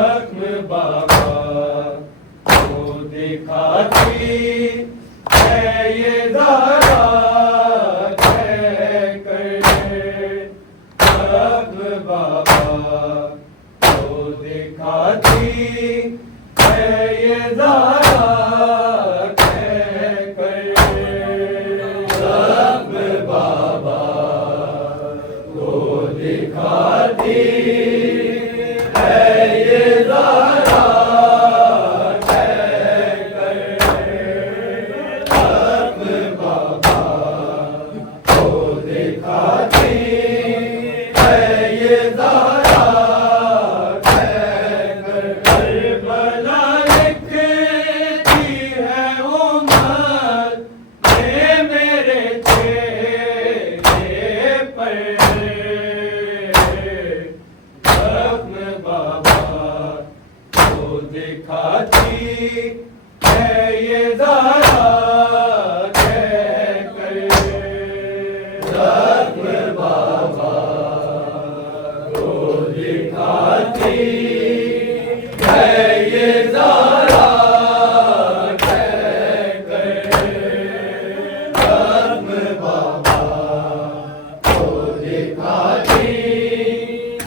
जख्म बाबा को दिखाती है ये ज़ारा कह कर। जख्म बाबा को दिखाती है ये ज़ारा कह कर। जख्म बाबा को दिखाती दिखाती है ये ज़ारा कह कर। जख्म बाबा को दिखाती है ये ज़ारा कह कर। जख्म बाबा को दिखाती है ये ज़ारा दिखाती है ये ज़ारा कह कर। जख्म बाबा को दिखाती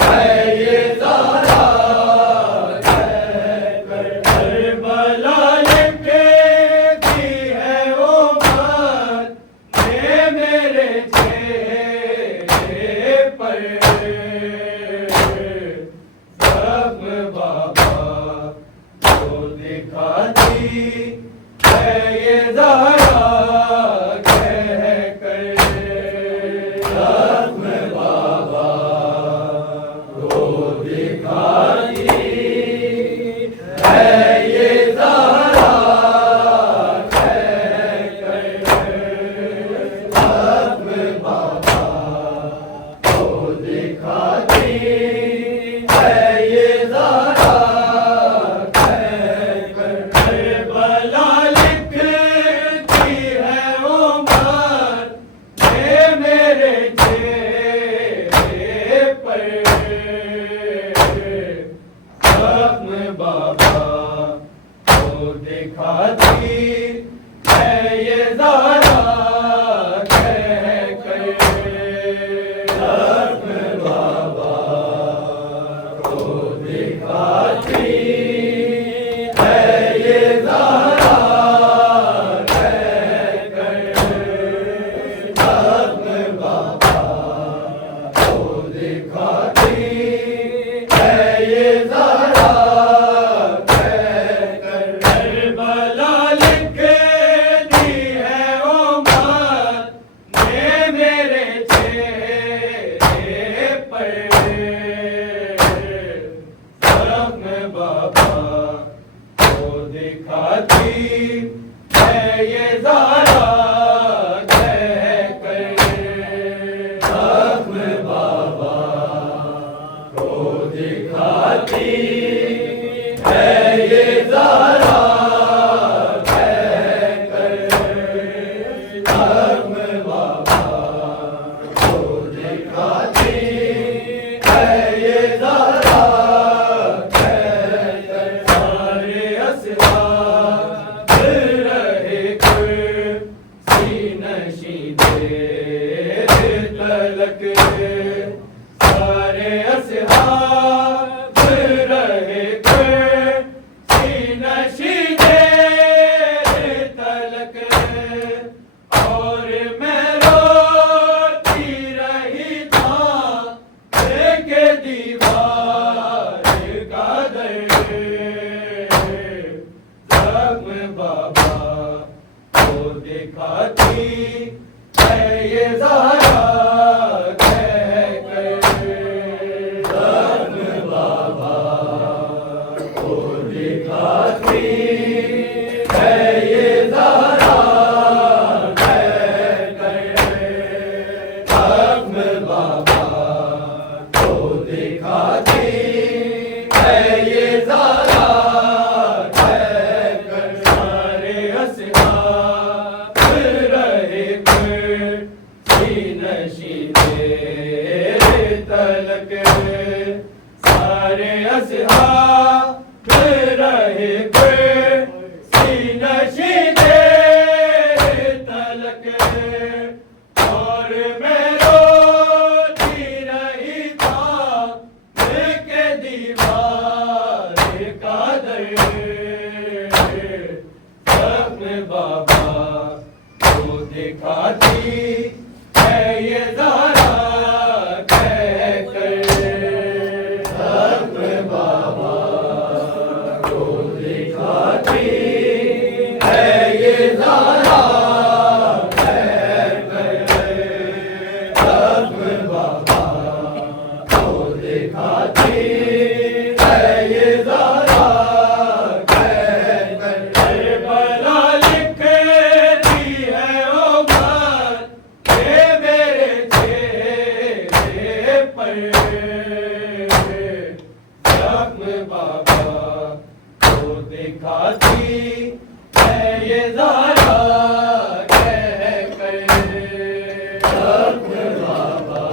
है ये ज़ारा कह कर। जख्म बाबा को दिखाती है ये ज़ारा बाबा को दिखाती है ये ज़ारा कह कर। जख्म बाबा को दिखाती है ये ज़ारा कह कर। जख्म बाबा को दिखाती है ये ज़ारा दिखाती है ये ज़ारा कह कर। जख्म बाबा को दिखाती है ये ज़ारा कह कर। जख्म बाबा को दिखाती है ये ज़ारा सारे असहाब रहे सीनशी देर तलक। और मैं रोती रही था के दीवार का दर। जख्म बाबा को दिखाती है ये ज़ारा कह कर। जख्म बाबा को दिखाती है ये ज़ारा कह कर। जख्म बाबा को दिखाती है ये ज़ारा कह कर। सारे असहाब रहे नशीबे तलक। सारे असहाब जख्म बाबा को दिखाती है ये ज़ारा कहकर। जख्म बाबा को दिखाती है ये ज़ारा कहकर। जख्म बाबा को दिखाती है ये ज़ारा कहकर। करबला लिखती है उम्मत ये मेरे चेहरे पर। जख्म बाबा को दिखाती है ये ज़ारा कहकर। जख्म बाबा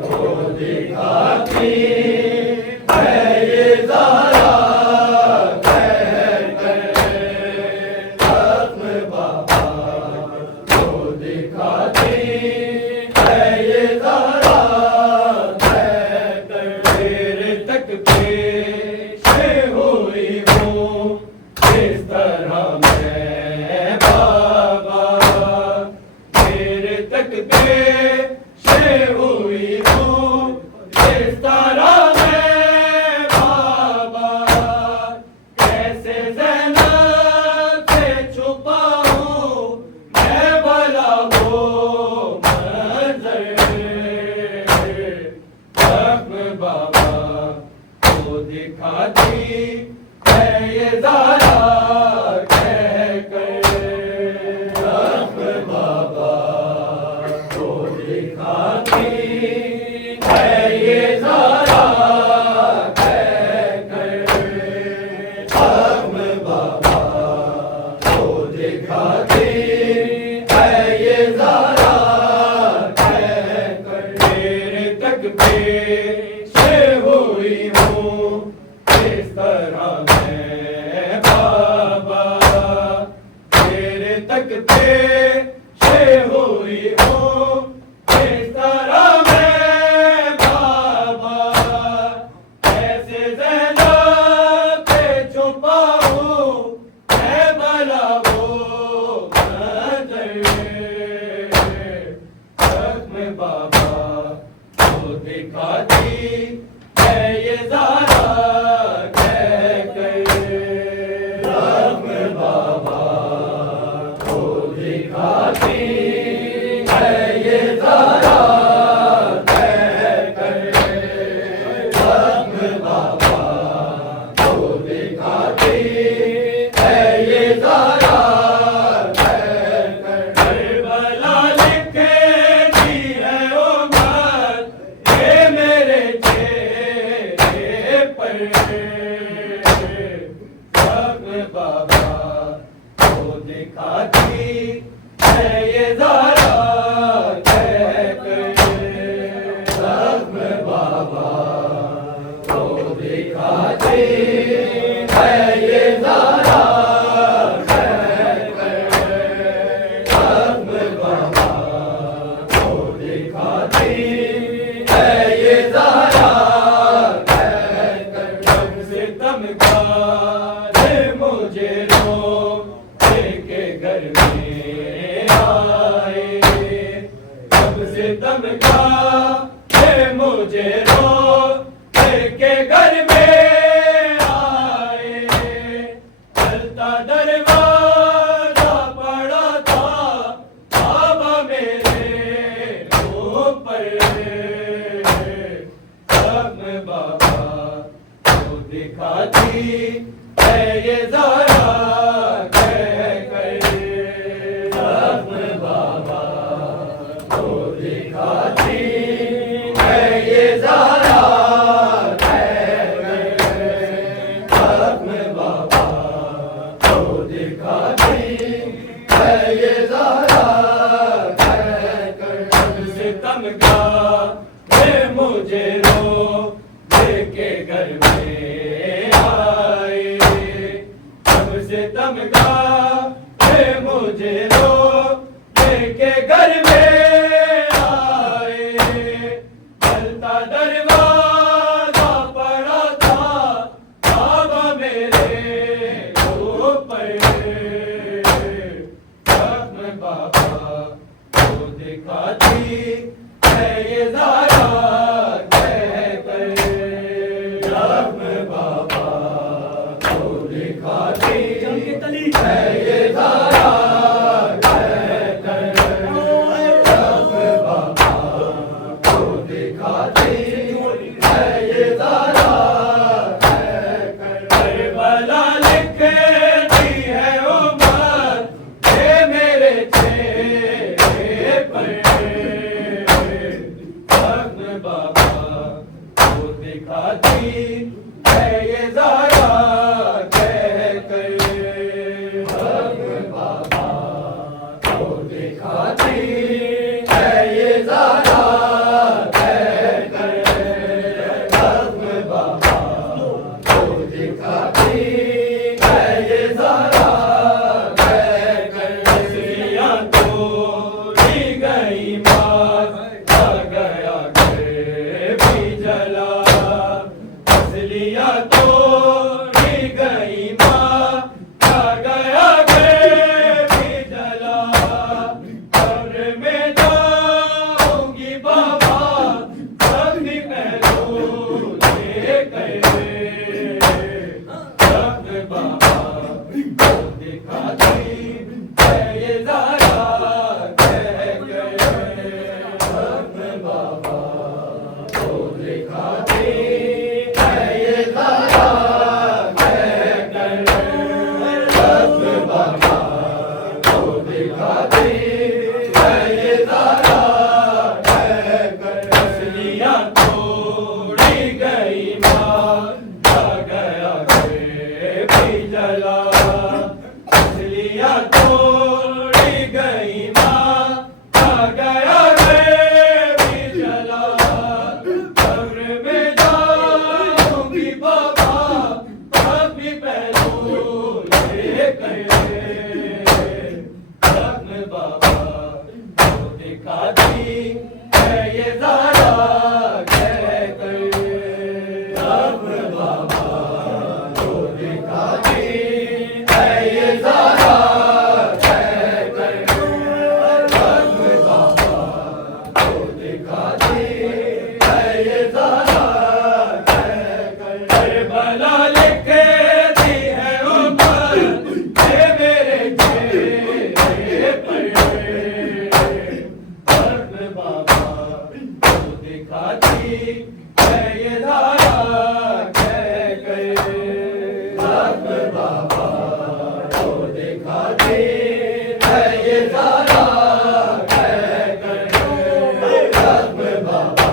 को दिखाती है ये ज़ारा कहकर। जख्म बाबा को दिखाती है ये ज़ारा कहकर। तेरे तक पेश हुई हूँ इस तरह मैं बाबा। तेरे तक पेश हुई हूँ इस तरह मैं बाबा। कैसे ज़ैनब से छुपाऊं मैं भला वो मंज़र। जख्म बाबा को दिखाती है ये ज़ारा कहकर। जख्म बाबा को दिखाती है ये ज़ारा कहकर। जख्म बाबा को दिखाती है ये ज़ारा कहकर। तेरे तक पेश हुई हूँ इस तरह मैं बाबा। तेरे तक पेश हुई हूँ इस तरह मैं बाबा। कैसे ज़ैनब से छुपाऊं मैं भला वो मंज़र। जख्म बाबा को दिखाती है ये ज़ारा कहकर। जख्म बाबा को दिखाती है ये ज़ारा कहकर। जख्म बाबा को दिखाती है ये ज़ारा कहकर। करबला लिखती है उम्मत ये मेरे चेहरे पर। जख्म बाबा को दिखाती है ये ज़ारा कहकर। जख्म बाबा को दिखाती है ये ज़ारा कहकर। जख्म बाबा को दिखाती है ये ज़ारा कहकर। कब से तमगार मुझे रो के घर में आए। कब से तमगार मुझे रो के घर में आए। चलता दरवाजा पड़ा था बाबा मेरे मुँह पर। जख्म बाबा को दिखाती है ये ज़ारा कहकर। जख्म बाबा को दिखाती है ये ज़ारा कहकर। जख्म बाबा को दिखाती है ये ज़ारा कहकर। जब से तमगा मुझे रो के घर में आए। जब से तमगा मुझे रो के घर में आए। चलता दरवाजा पड़ा था बाबा मेरे है ये ज़ारा कह कर ज़ख्म बाबा को दिखाती है ये ज़ारा कह कर करबला लिखती है उमर ये मेरे चेहरे पर ज़ख्म बाबा को दिखाती है ये ज़ारा कह कर ज़ख्म बाबा को दिखाती है ये ज़ारा कह कर ज़ख्म बाबा को दिखाती है ये ज़ारा कह कर असलियाँ तोड़ी गई माँ आ गया घर भी जला असलियाँ तोड़ी गई माँ आ गया घर भी जला कब्र में जाऊंगी बाबा सभी पहलू लेकर ज़ख्म बाबा को दिखाती है ये ज़ारा कह कर ज़ख्म बाबा को दिखाती है ये ज़ारा कह कर ज़ख्म बाबा को दिखाती है ये ज़ारा कह कर असलियाँ तोड़ी गई माँ आ गया घर भी जला असलियाँ तोड़ी गई माँ आ गया घर भी जला कब्र में जाऊंगी बाबा अपनी पहलू लेकर ज़ख्म बाबा को दिखाती है ये ज़ारा कह कर ज़ख्म बाबा को दिखाती है ये ज़ारा कह कर ज़ख्म बाबा को दिखाती है ये ज़ारा कह कर करबला लिखती है उमर ये मेरे चेहरे पर ज़ख्म बाबा को दिखाती है ये ज़ारा कह कर ज़ख्म बाबा को दिखाती है ये ज़ारा कह कर ज़ख्म बाबा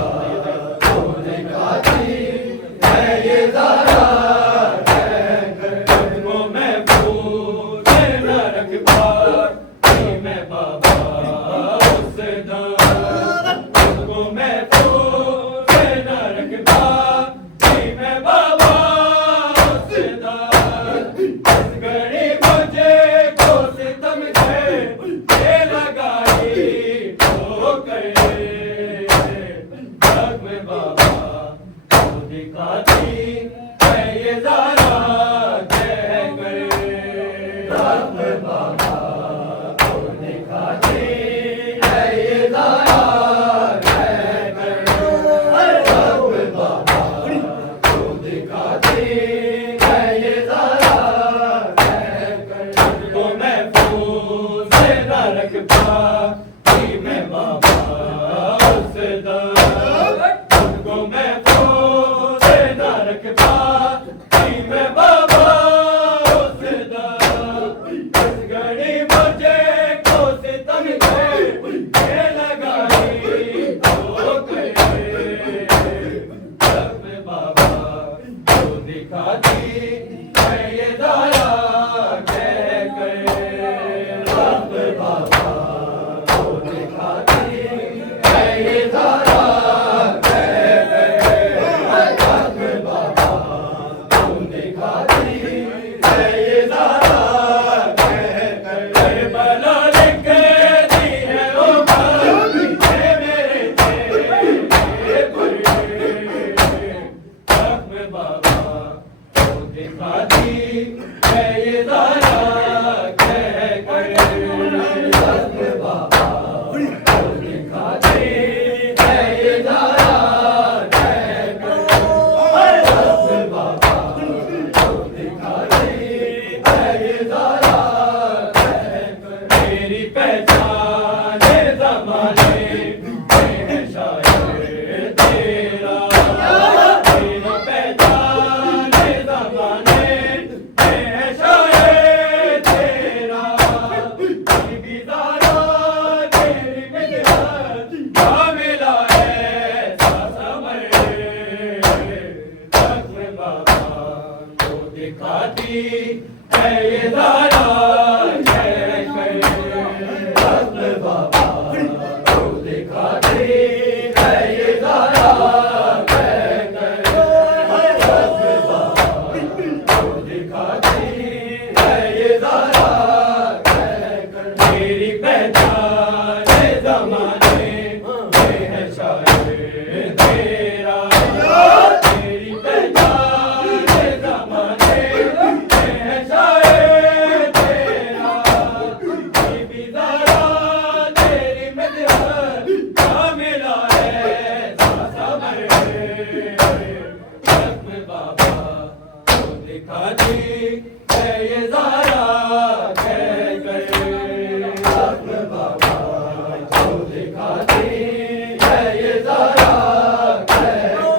को दिखाती है ये ज़ारा कह कर कदमों में फूल न रख पाती मैं बाबा उस दाम कदमों में फूल न रख पाती मैं बाबा उस दाम इस घड़ी मुझे को सितम से ये लगाई ठोकर ज़ख्म बाबा को दिखाती है ये ज़ारा कह कर ज़ख्म बाबा को दिखाती है ये ज़ारा कह कर ज़ख्म बाबा को दिखाती है ये ज़ारा कह कर तुझको महफूज न रख पाती मैं बाबा उस दाम तुझको महफूज न रख पाती मैं बाबा उस दाम इस घड़ी मुझे को सितम से ये लगाई ठोकर ज़ख्म बाबा को दिखाती है ये ज़ारा कह कर ज़ख्म बाबा को दिखाती है ये ज़ारा कह कर ज़ख्म बाबा को दिखाती है ये ज़ारा कह कर करबला लिखती है उमर ये मेरे चेहरे पर ज़ख्म बाबा को दिखाती है ये ज़ारा कह कर ज़ख्म बाबा को दिखाती है ये ज़ारा कह कर ज़ख्म बाबा को दिखाती है ये ज़ारा दिखाती है ये धारा कह कर भस्म बाबा को दिखाती है ये धारा कह कर भस्म बाबा को दिखाती है ये धारा कह कर मेरी पहचान ज़माने में है शायर तेरा मेरी पहचान ज़माने में है शायर तेरा बीबी ज़रा तेरी मदद का मिला है साबर भस्म बाबा को दिखाती है ये ज़रा कह कर भस्म बाबा को दिखाती है ये ज़रा कह कर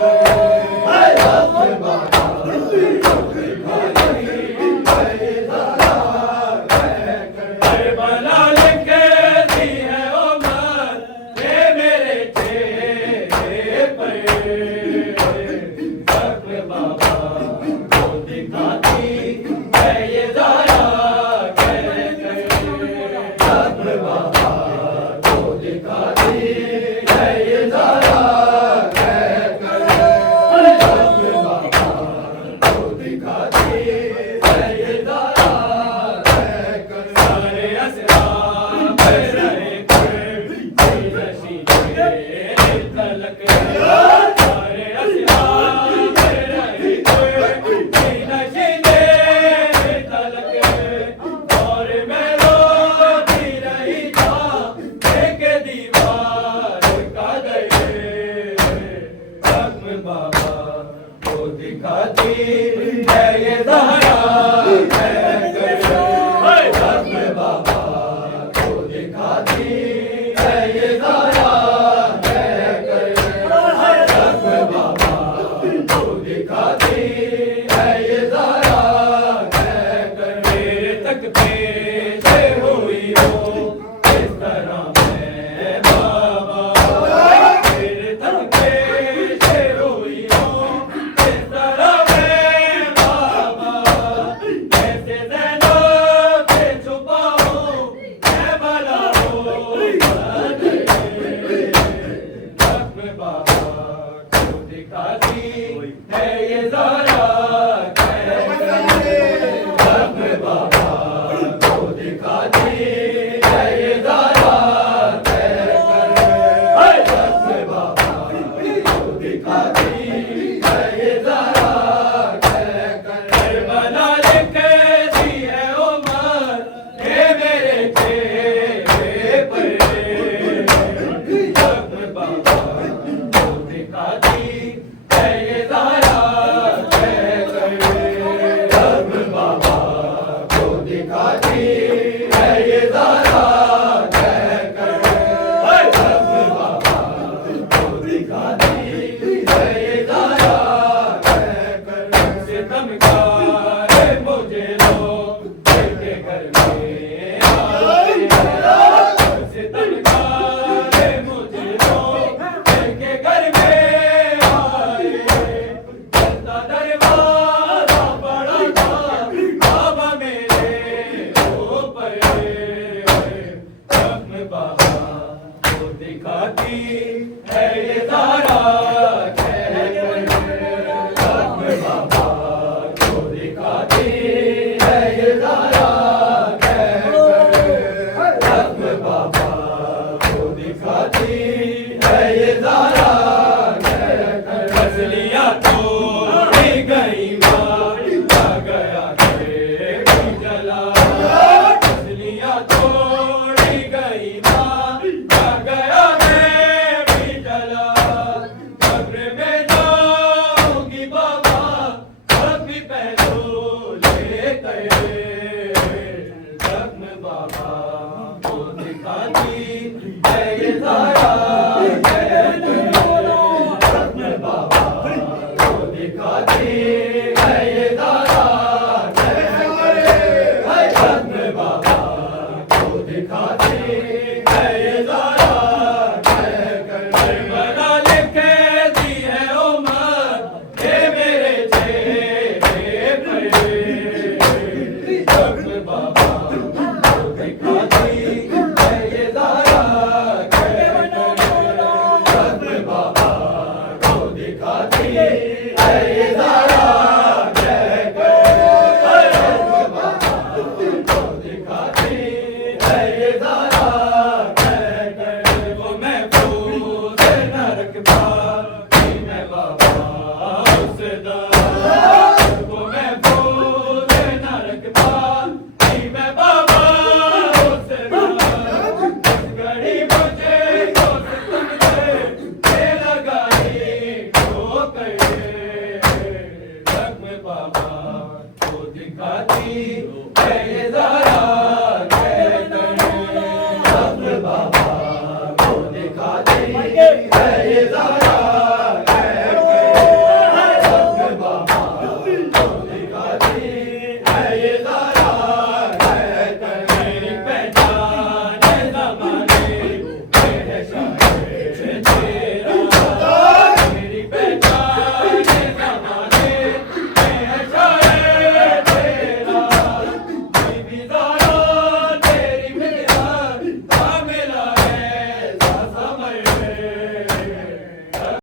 भस्म बाबा को दिखाती है ये ज़रा कह कर करबला लिखे दी है उमर ये मेरे चेहरे पर भस्म बाबा को दिखाती है ये ज़रा कह कर भस्म बाबा को दिखाती है ये ज़रा कह कर भस्म बाबा को दिखाती है ये ज़रा कह कर सारे असराब रहे कर नशी के तलक सारे असराब रहे कर नशी के तलक और मैं रोती रही था एक दीवार का दर भस्म बाबा को दिखाती है ये ज़रा कह कर भस्म बाबा को दिखाती है ये ज़रा कह कर भस्म बाबा को दिखाती है ये ज़रा कह कर मेरे तक पेश हुई हो इस तरह मैं बाबा मेरे तक पेश हुई हो इस तरह मैं बाबा कैसे ज़ैनब से छुपाऊं मैं भला हो भस्म बाबा को दिखाती है ये ज़रा कह कर भस्म बाबा को दिखाती है ये ज़रा कह कर भस्म बाबा को दिखाती है ये ज़रा कह कर करबला लिखती है उमर ये मेरे चेहरे पर भस्म बाबा को दिखाती है ये ज़रा कह कर भस्म बाबा को दिखाती है ये ज़रा कह कर भस्म बाबा को दिखाती है ये ज़रा कह कर सितमगार मुझे लोग के घर में आए सितमगार मुझे लोग के घर में आए बंदा दरवाज़ा पड़ा था बाबा मेरे ऊपर भस्म बाबा को दिखाती है ये ज़रा कह कर भस्म बाबा को दिखाती है ये ज़रा कह कर भस्म बाबा को दिखाती है ये ज़रा कह कर असलियाँ तोड़ी गई आ गया है जला असलियाँ तोड़ी गई आ गया है जला कब्र में जाऊंगी बाबा अभी पहलू ले की